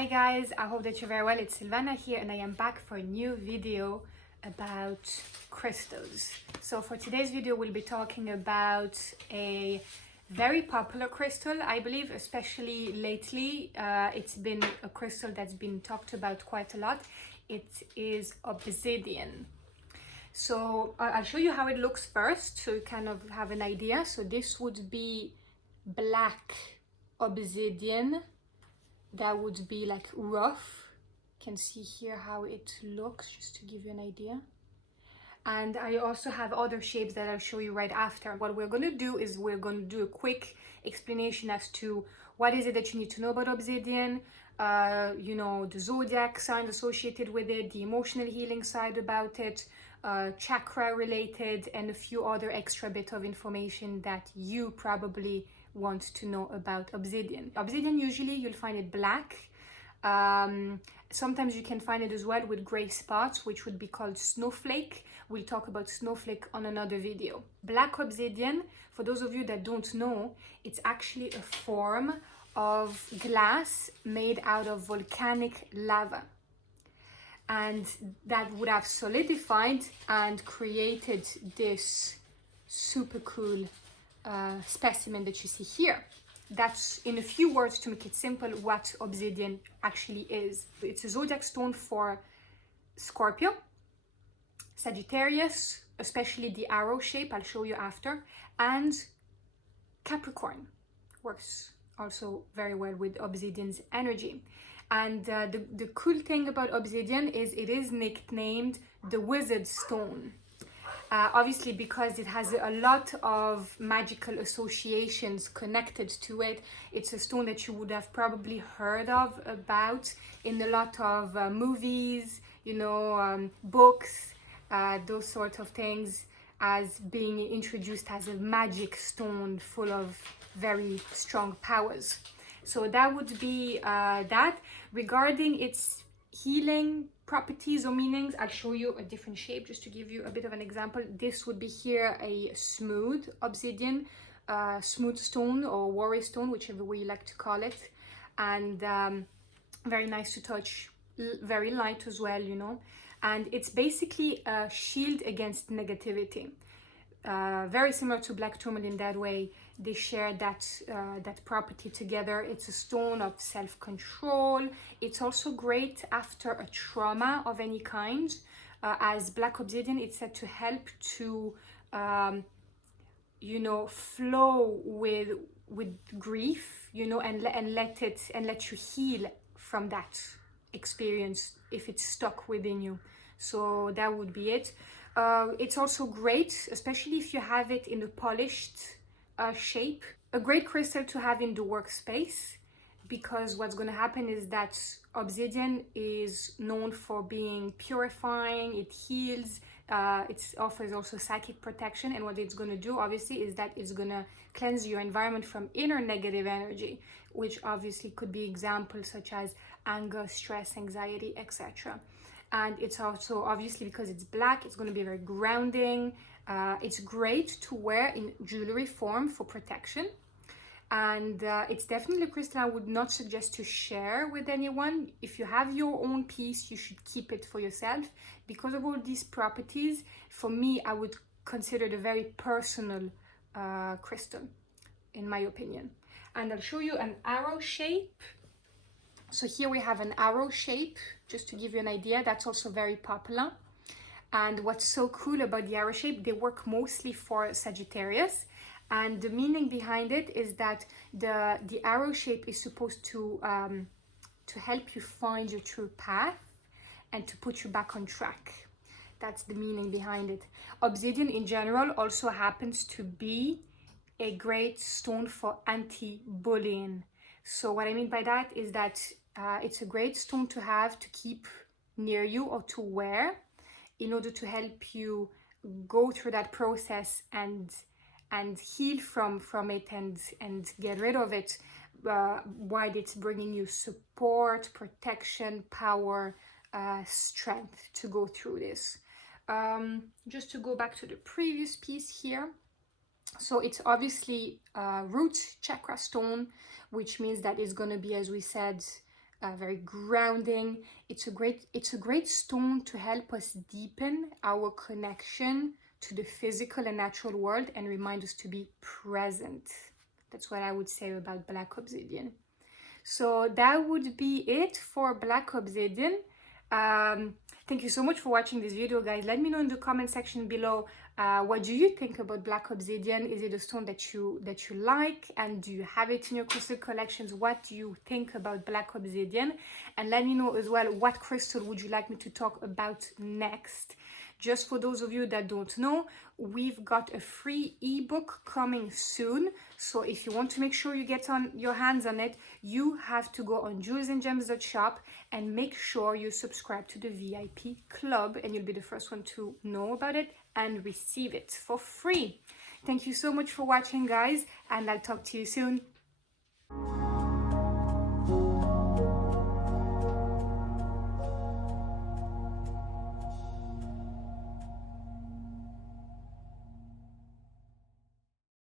Hi guys, I hope that you're very well. It's Sylvana here and I am back for a new video about crystals. So for today's video we'll be talking about a very popular crystal, I believe, especially lately. It's been a crystal that's been talked about quite a lot. It is obsidian. So I'll show you how it looks first so you kind of have an idea. So this would be black obsidian. That would be like rough. You can see here how it looks, just to give you an idea. And I also have other shapes that I'll show you right after. What we're going to do is we're going to do a quick explanation as to what is it that you need to know about obsidian, you know, the zodiac signs associated with it, the emotional healing side about it, chakra related, and a few other extra bit of information that you probably want to know about obsidian. Obsidian, usually you'll find it black. Sometimes you can find it as well with gray spots, which would be called snowflake. We'll talk about snowflake on another video. Black obsidian, for those of you that don't know, it's actually a form of glass made out of volcanic lava, and that would have solidified and created this super cool specimen that you see here. That's, in a few words, to make it simple, what obsidian actually is. It's a zodiac stone for Scorpio, Sagittarius, especially the arrow shape, I'll show you after, and Capricorn. Works also very well with obsidian's energy. And the cool thing about obsidian is it is nicknamed the wizard stone. Obviously, because it has a lot of magical associations connected to it. It's a stone that you would have probably heard of about in a lot of movies, you know, books, those sort of things, as being introduced as a magic stone full of very strong powers. So that would be that. Regarding its healing properties or meanings, I'll show you a different shape just to give you a bit of an example. This would be here a smooth obsidian, smooth stone or warrior stone, whichever way you like to call it, and very nice to touch, very light as well, you know. And it's basically a shield against negativity, very similar to black tourmaline that way. They share that property together. It's a stone of self-control. It's also great after a trauma of any kind. As black obsidian, it's said to help to you know, flow with grief, you know, and let you heal from that experience if it's stuck within you. So that would be it. It's also great, especially if you have it in a polished shape. A great crystal to have in the workspace, because what's going to happen is that obsidian is known for being purifying, it heals, it offers also psychic protection, and what it's going to do obviously is that it's going to cleanse your environment from inner negative energy, which obviously could be examples such as anger, stress, anxiety, etc. And it's also, obviously, because it's black, it's going to be very grounding. It's great to wear in jewelry form for protection. And it's definitely a crystal I would not suggest to share with anyone. If you have your own piece, you should keep it for yourself. Because of all these properties, for me, I would consider it a very personal crystal, in my opinion. And I'll show you an arrow shape. So here we have an arrow shape, just to give you an idea. That's also very popular. And what's so cool about the arrow shape, they work mostly for Sagittarius. And the meaning behind it is that the arrow shape is supposed to help you find your true path and to put you back on track. That's the meaning behind it. Obsidian in general also happens to be a great stone for anti-bullying. So what I mean by that is that it's a great stone to have, to keep near you or to wear, in order to help you go through that process and heal from it and get rid of it, while it's bringing you support, protection, power, strength to go through this. Just to go back to the previous piece here. So it's obviously root chakra stone, which means that it's going to be, as we said, very grounding. It's a great stone to help us deepen our connection to the physical and natural world and remind us to be present. That's what I would say about black obsidian. So that would be it for black obsidian. Thank you so much for watching this video, guys. Let me know in the comment section below, what do you think about black obsidian? Is it a stone that you like, and do you have it in your crystal collections? What do you think about black obsidian? And let me know as well, what crystal would you like me to talk about next? Just for those of you that don't know, we've got a free ebook coming soon. So if you want to make sure you get your hands on it, you have to go on jewelsandgems.shop and make sure you subscribe to the VIP club, and you'll be the first one to know about it and receive it for free. Thank you so much for watching, guys, and I'll talk to you soon.